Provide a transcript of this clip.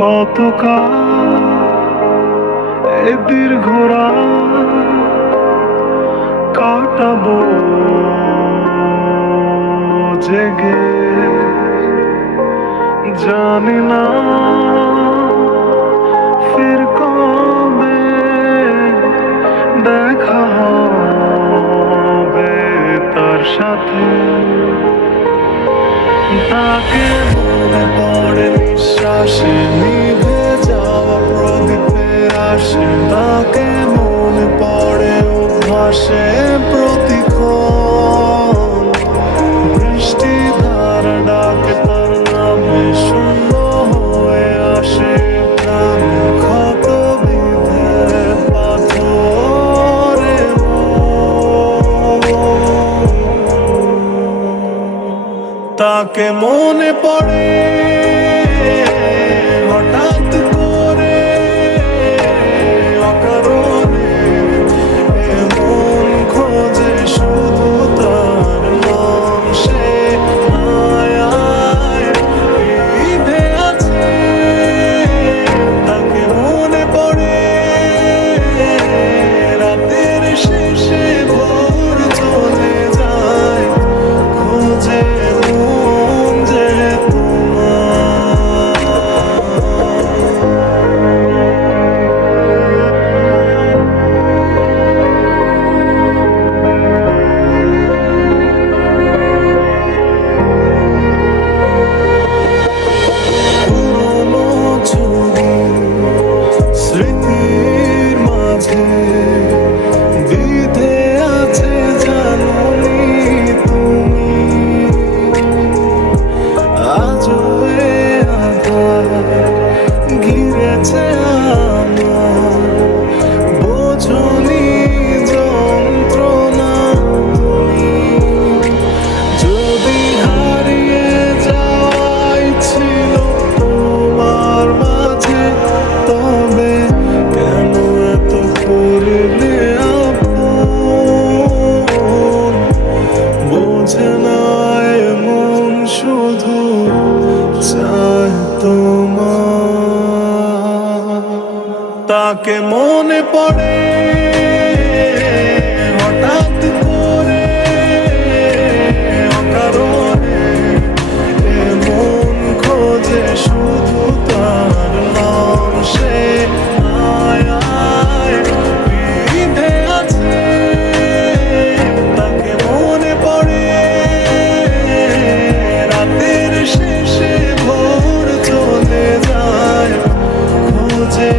কতকাল এ দীর্ঘ রাত কাটাবো জেগে, জানি না ফির কবে দেখা হবে তার সাথে। তাকে মনে পড়ে নিঃশ্বাসে নিভে যাওয়া প্রদীপের আসে, তাকে মনে পড়ে অভ্যাসে প্রতিক্ষণ। বৃষ্টি ধারা ডাকে তার নামে, শূন্য হয়ে আসে প্রাণ ক্ষত বিধে পাথরে। তাকে মনে পড়ে হঠাৎ করে অকারণে, এমন খোঁজে শুধু তার নাম। সে মায়ায় বিধে আছে, তাকে মনে পড়ে রাতের শেষে ভোর চলে যায় খোঁজে মন যে পুরনো ছবি স্মৃতির মাঝে বিধে আছে, জানোনি তুমি? আজও এ আধার ঘিরেছে আমার, বোঝনি যন্ত্রণা তুমি। যদি হারিয়ে যাওয়াই ছিল তোমার মাঝে, তবে কেন এত করলে আপন? বোঝে না এমন শুধু চায় তোমার। তাকে মনে পড়ে হঠাৎ করে অকারণে, এমন খোঁজে শুধু তার নাম। সে মায়ায় বিধে আছে, তাকে মনে পড়ে রাতের শেষে ভোর চলে যায় খোঁজে।